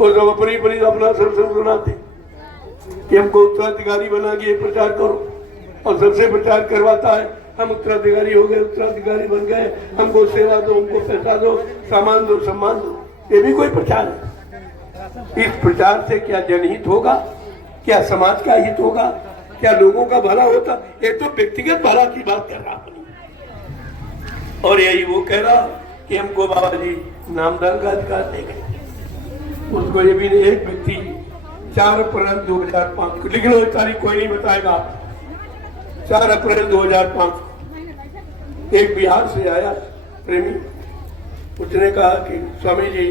और सब अपनी अपनी अपना सब सुनाते कि हमको उत्तराधिकारी बना के प्रचार करो, और सबसे प्रचार करवाता है हम उत्तराधिकारी हो गए, उत्तराधिकारी बन गए, हमको सेवा दो, हमको पैसा दो, सामान दो, सम्मान दो। ये भी कोई प्रचार है? इस प्रचार से क्या जनहित होगा? क्या समाज का हित होगा? क्या लोगों का भला होता? ये तो व्यक्तिगत भला की बात कर रहा अपनी। और यही वो कह रहा कि हमको बाबा जी नामदान का अधिकार दे गए। उसको ये भी नहीं, एक व्यक्ति 4 अप्रैल 2005 को, लेकिन वो तारीख कोई नहीं बताएगा। 4 अप्रैल 2005 को एक बिहार से आया प्रेमी, उसने कहा कि स्वामी जी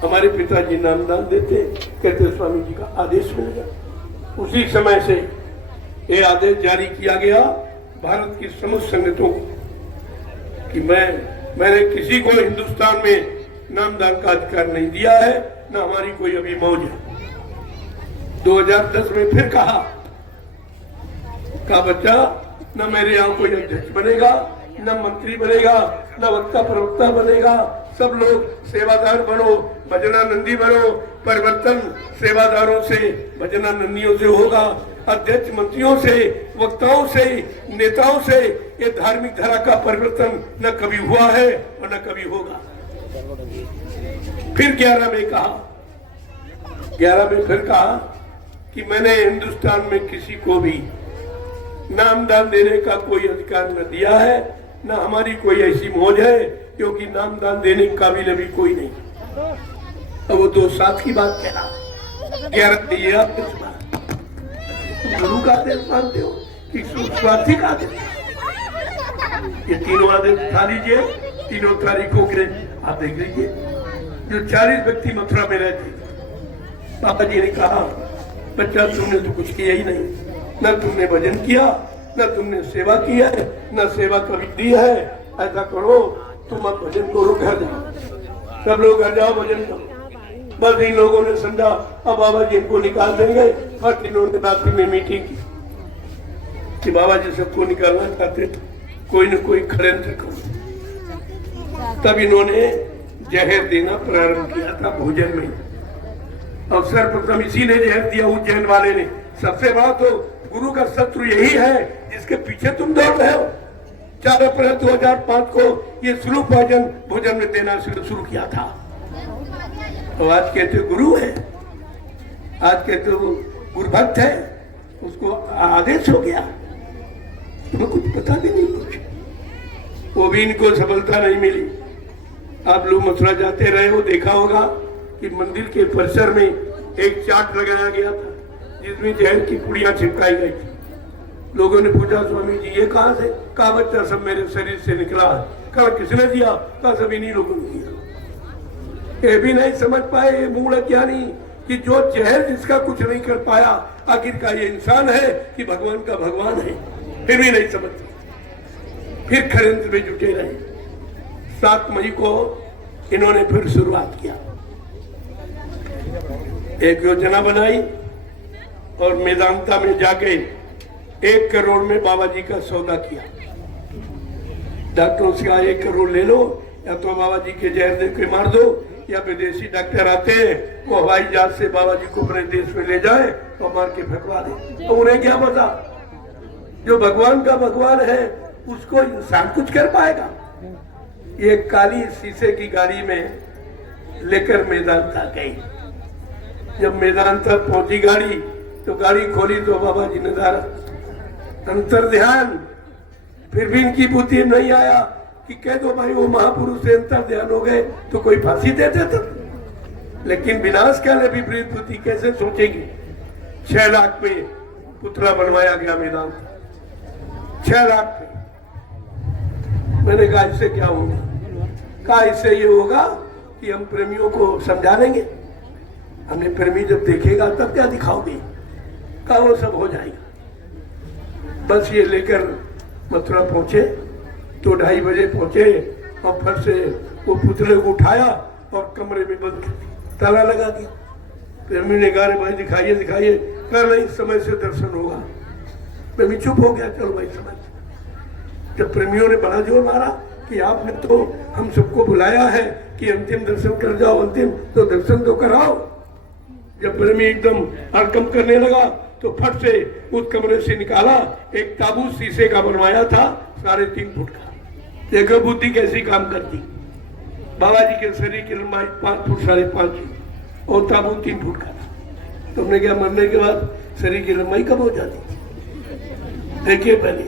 हमारे पिताजी नामदान देते, कहते स्वामी जी का आदेश मिल गया। उसी समय से ये आदेश जारी किया गया भारत की समस्त संगठनों को कि मैंने किसी को हिंदुस्तान में नामदान का अधिकार नहीं दिया है, न हमारी कोई अभी मौज है। 2010 में फिर कहा बच्चा न मेरे यहाँ कोई अध्यक्ष बनेगा, न मंत्री बनेगा, न वक्ता प्रवक्ता बनेगा, सब लोग सेवादार बनो, भजनानंदी बनो। परिवर्तन सेवादारों से, भजनानंदियों से होगा, अध्यक्ष मंत्रियों से, वक्ताओं से, नेताओं से। ये धार्मिक धारा का परिवर्तन न कभी हुआ है और न कभी होगा। फिर 11 में कहा, 11 में फिर कहा कि मैंने हिंदुस्तान में किसी को भी नामदान देने का कोई अधिकार न दिया है, न हमारी कोई ऐसी मौज है, क्योंकि नामदान देने के काबिल अभी कोई नहीं। अब वो 2-7 की बात कह रहा। 11 ये आप गुरु का आदेश मानते हो कि स्वार्थी का आदेश? ये तीनों आदेश उठा लीजिए, तीनों तारीखों के आप देख लीजिए। जो 40 व्यक्ति मथुरा में रहते, पापा जी ने कहा बच्चा तुमने तो कुछ किया ही नहीं, न तुमने भजन किया, न तुमने सेवा की है, न सेवा कभी दी है। ऐसा करो तुम अब भजन करो, घर जाओ, सब लोग घर जाओ, भजन करो। बस इन लोगों ने समझा अब बाबा जी इनको निकाल देंगे। और इन्होंने रात्रि में मीटिंग की कि बाबा जी सबको निकालना चाहते, कोई न कोई षड्यंत्र करो। तब इन्होंने जहर देना प्रारंभ किया था भोजन में, और सर्वप्रथम इसी ने जहर दिया, उज्जैन वाले ने। सबसे बड़ा तो गुरु का शत्रु यही है जिसके पीछे तुम दौड़ रहे हो। 4 अप्रैल 2005 को ये स्लो पॉइजन भोजन में देना शुरू किया था। तो आज कहते गुरु है, आज कहते गुरु भक्त है, उसको आदेश हो गया। तुम्हें कुछ पता भी नहीं, कुछ वो भी इनको सफलता नहीं मिली। आप लोग मथुरा जाते रहे हो, देखा होगा कि मंदिर के परिसर में एक चार्ट लगाया गया था जिसमें जहर की पुड़ियां छिपकाई गई थी। लोगों ने पूछा स्वामी जी ये कहाँ से? कहा बच्चा सब मेरे शरीर से निकला है। कहा किसने दिया? कहा सब इन्हीं लोगों ने दिया। ये भी नहीं समझ पाए ये मूढ़ ज्ञानी कि जो जहर जिसका कुछ नहीं कर पाया, आखिर का ये इंसान है कि भगवान का भगवान है। फिर भी नहीं समझते, फिर षड्यंत्र में जुटे रहे। 7 मई को इन्होंने फिर शुरुआत किया, एक योजना बनाई और मेदांता में जाके 1 करोड़ में बाबा जी का सौदा किया। डॉक्टरों से कहा 1 करोड़ ले लो, या तो बाबा जी के जहर दे के मार दो, या विदेशी डॉक्टर आते हैं वो हवाई जहाज से बाबा जी को अपने देश में ले जाए और मार के फेंकवा दे। तो उन्हें क्या पता, जो भगवान का भगवान है उसको इंसान कुछ कर पाएगा? ये काली शीशे की गाड़ी में लेकर मेदांता गई। जब मेदांता पहुंची गाड़ी, तो गाड़ी खोली तो बाबा जी ने धारा अंतर ध्यान। फिर भी इनकी बुद्धि नहीं आया कि कह दो भाई वो महापुरुष से अंतर ध्यान हो गए तो कोई फांसी देते थे। लेकिन विनाश काल विपरीत बुद्धि कैसे सोचेगी? 6 लाख में पुतला बनवाया गया मेदांता, 6 लाख में। मैंने कहा इससे क्या होगा? कहा इससे ये होगा कि हम प्रेमियों को समझा देंगे। हमने प्रेमी जब देखेगा तब क्या दिखाओगे? कहा वो सब हो जाएगा। बस ये लेकर मथुरा पहुंचे तो 2:30 बजे पहुंचे और फिर से वो पुतले को उठाया और कमरे में बंद कर दिया, ताला लगा दिया। प्रेमी ने कहा भाई दिखाइए दिखाइए। कहा नहीं, समय से दर्शन होगा। प्रेमी चुप हो गया, चलो भाई समझ। जब प्रेमियों ने बड़ा जोर मारा कि आपने तो हम सबको बुलाया है कि अंतिम दर्शन कर जाओ, अंतिम तो दर्शन तो कराओ, जब प्रेमी एकदम हड़कंप करने लगा तो फट से उस कमरे से निकाला एक ताबूत शीशे का बनवाया था 3.5 फुट का। देखो बुद्धि कैसी काम करती। बाबा जी के शरीर की लंबाई 5 फुट 5.5 फुट और ताबूत 3 फुट का था। तुमने क्या मरने के बाद शरीर की लंबाई कम हो जाती थी? देखिए पहले,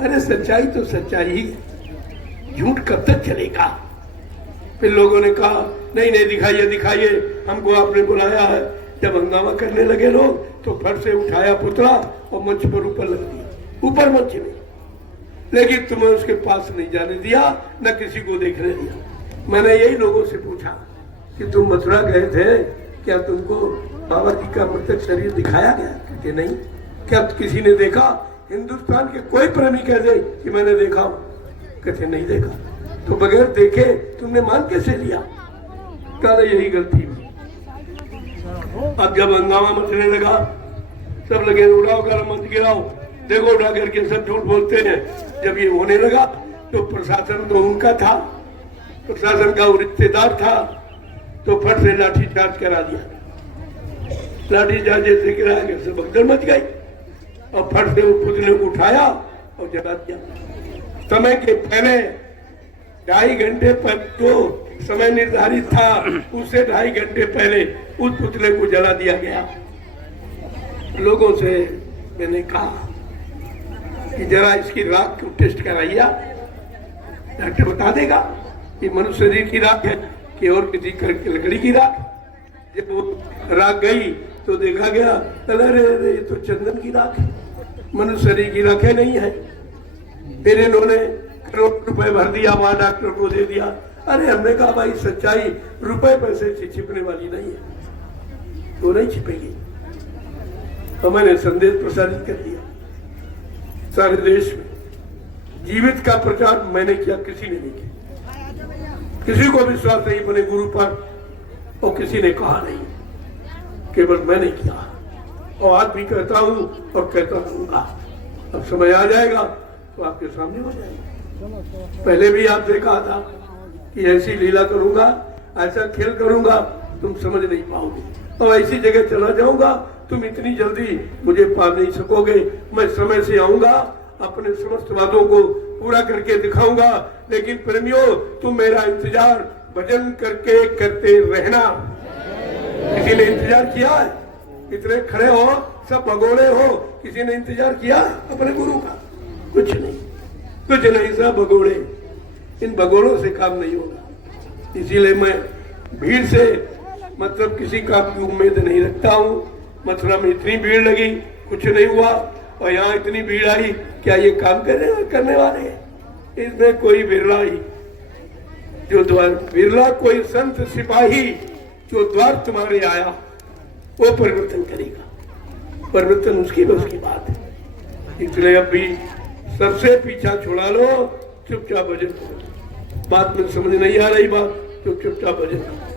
अरे सच्चाई तो सच्चाई ही, झूठ कब तक चलेगा? फिर लोगों ने कहा नहीं नहीं दिखाइए दिखाइए, हमको आपने बुलाया है। जब हंगामा करने लगे लोग तो फट से उठाया पुतला और मंच पर ऊपर लग दिया, ऊपर मंच में। लेकिन तुम्हें उसके पास नहीं जाने दिया, न किसी को देखने दिया। मैंने यही लोगों से पूछा कि तुम मथुरा गए थे, क्या तुमको बाबा जी का मृतक शरीर दिखाया गया? कि नहीं। क्या किसी ने देखा? हिंदुस्तान के कोई प्रेमी कह दे कि मैंने देखा? कहते नहीं देखा। तो बगैर देखे तुमने मान कैसे लिया? कहते यही गलती हुई। अब जब हंगामा मचने लगा, सब लगे उड़ाओ गरम मत गिराओ, देखो उड़ा करके सब झूठ बोलते हैं। जब ये होने लगा तो प्रशासन तो उनका था, प्रशासन का वो रिश्तेदार था, तो फट से लाठी चार्ज करा दिया। लाठी चार्ज जैसे गिराया गया सब भगदड़ मच गई और फट से वो पुतले को उठाया और जला दिया। समय के पहले 2.5 घंटे पर जो समय निर्धारित था उससे 2.5 घंटे पहले उस पुतले को जला दिया गया। लोगों से मैंने कहा कि जरा इसकी राख को टेस्ट कराइए, डॉक्टर बता देगा कि मनुष्य शरीर की राख है कि और किसी लकड़ी की राख। जब वो राख गई तो देखा गया अरे ये तो चंदन की राख है, मनुष्य शरीर की राख नहीं है। फिर इन्होंने करोड़ रुपए भर दिया, वहां डॉक्टर को दे दिया। अरे हमने कहा भाई सच्चाई रुपए पैसे से छिपने वाली नहीं है, तो नहीं छिपेगी। तो मैंने संदेश प्रसारित कर दिया सारे देश में। जीवित का प्रचार मैंने किया, किसी ने नहीं किया। किसी को विश्वास नहीं अपने गुरु पर और किसी ने कहा नहीं, केवल मैंने किया और आज भी कहता हूं और कहता रहूंगा। अब समय आ जाएगा तो आपके सामने हो जाएगा। पहले भी आपसे कहा था कि ऐसी लीला करूंगा, ऐसा खेल करूंगा, तुम समझ नहीं पाओगे और ऐसी जगह चला जाऊंगा तुम इतनी जल्दी मुझे पा नहीं सकोगे। मैं समय से आऊंगा, अपने समस्त वादों को पूरा करके दिखाऊंगा। लेकिन प्रेमियों, तुम मेरा इंतजार भजन करके करते रहना। किसी ने इंतजार किया है? इतने खड़े हो, सब भगोड़े हो, किसी ने इंतजार किया अपने गुरु का? कुछ नहीं, कुछ नहीं, सब भगोड़े। इन भगोड़ों से काम नहीं होगा। इसीलिए मैं भीड़ से मतलब किसी काम की उम्मीद नहीं रखता हूँ। मथुरा में इतनी भीड़ लगी, कुछ नहीं हुआ, और यहाँ इतनी भीड़ आई, क्या ये काम करने वाले हैं? इसमें कोई बिरला ही जो द्वार, बिरला कोई संत सिपाही जो द्वार तुम्हारे आया वो परिवर्तन करेगा। परिवर्तन उसकी बस की बात है। इसलिए अब भी सबसे पीछा छुड़ा लो, चुपचाप भजन करो। बात में समझ नहीं आ रही बात तो चुपचाप भजन करो।